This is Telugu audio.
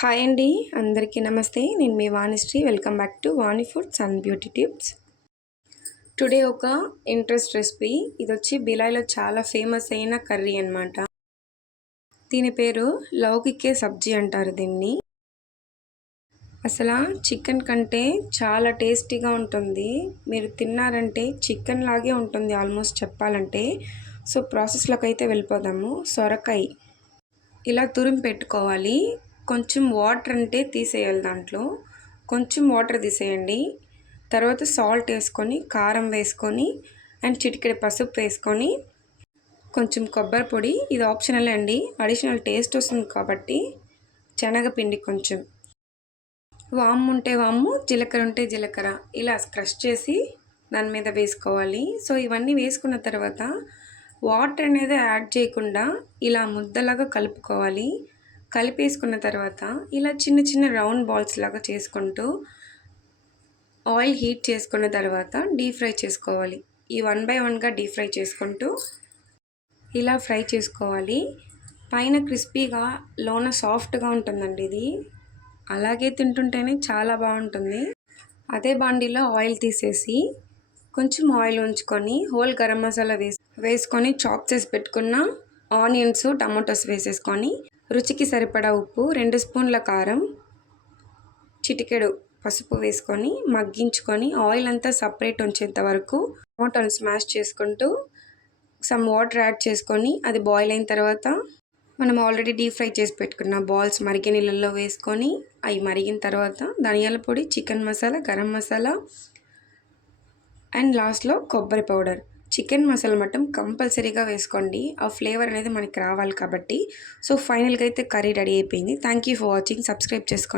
హాయ్ అండి, అందరికీ నమస్తే. నేను మీ Vanishree. Welcome back to Vani foods and beauty tips. Today ఒక ఇంట్రెస్ట్ రెసిపీ. ఇది వచ్చి బిలాయిలో చాలా ఫేమస్ అయిన కర్రీ అన్నమాట. దీని పేరు లౌకికే సబ్జీ అంటారు దీన్ని. అసలు చికెన్ కంటే చాలా టేస్టీగా ఉంటుంది. మీరు తిన్నారంటే చికెన్ లాగే ఉంటుంది ఆల్మోస్ట్ చెప్పాలంటే. సో ప్రాసెస్లోకి అయితే వెళ్ళిపోదాము. సొరకాయ ఇలా తురిమి పెట్టుకోవాలి. కొంచెం వాటర్ అంటే తీసేయాలి, దాంట్లో కొంచెం వాటర్ తీసేయండి. తర్వాత సాల్ట్ వేసుకొని, కారం వేసుకొని అండ్ చిటికెడు పసుపు వేసుకొని, కొంచెం కొబ్బరి పొడి, ఇది ఆప్షనల్ అండి, అడిషనల్ టేస్ట్ వస్తుంది కాబట్టి శనగపిండి కొంచెం, వాము ఉంటే వాము, జీలకర్ర ఉంటే జీలకర్ర ఇలా క్రష్ చేసి దాని మీద వేసుకోవాలి. సో ఇవన్నీ వేసుకున్న తర్వాత వాటర్ అనేది యాడ్ చేయకుండా ఇలా ముద్దలాగా కలుపుకోవాలి. కలిపేసుకున్న తర్వాత ఇలా చిన్న చిన్న రౌండ్ బాల్స్ లాగా చేసుకుంటూ ఆయిల్ హీట్ చేసుకున్న తర్వాత డీప్ ఫ్రై చేసుకోవాలి. ఈ 1 by 1గా డీప్ ఫ్రై చేసుకుంటూ ఇలా ఫ్రై చేసుకోవాలి. పైన క్రిస్పీగా లోన సాఫ్ట్గా ఉంటుందండి ఇది. అలాగే తింటుంటేనే చాలా బాగుంటుంది. అదే బాండీలో ఆయిల్ తీసేసి కొంచెం ఆయిల్ ఉంచుకొని హోల్ గరం మసాలా వేసుకొని చాప్ చేసి పెట్టుకున్న ఆనియన్స్, టమాటోస్ వేసేసుకొని రుచికి సరిపడా ఉప్పు, 2 స్పూన్ల కారం, చిటికెడు పసుపు వేసుకొని మగ్గించుకొని ఆయిల్ అంతా సపరేట్ ఉంచేంత వరకు టమాటోని స్మాష్ చేసుకుంటూ సమ్ వాటర్ యాడ్ చేసుకొని అది బాయిల్ అయిన తర్వాత మనం ఆల్రెడీ డీప్ ఫ్రై చేసి పెట్టుకున్న బాల్స్ మరిగే నీళ్ళల్లో వేసుకొని అవి మరిగిన తర్వాత ధనియాల పొడి, చికెన్ మసాలా, గరం మసాలా అండ్ లాస్ట్లో కొబ్బరి పౌడర్, చికెన్ మసాలా మటం కంపల్సరీగా వేసుకోండి. ఆ ఫ్లేవర్ అనేది మనకి రావాలి కాబట్టి. సో ఫైనల్గా అయితే కర్రీ రెడీ అయిపోయింది. Thank you for watching. Subscribe చేసుకోండి.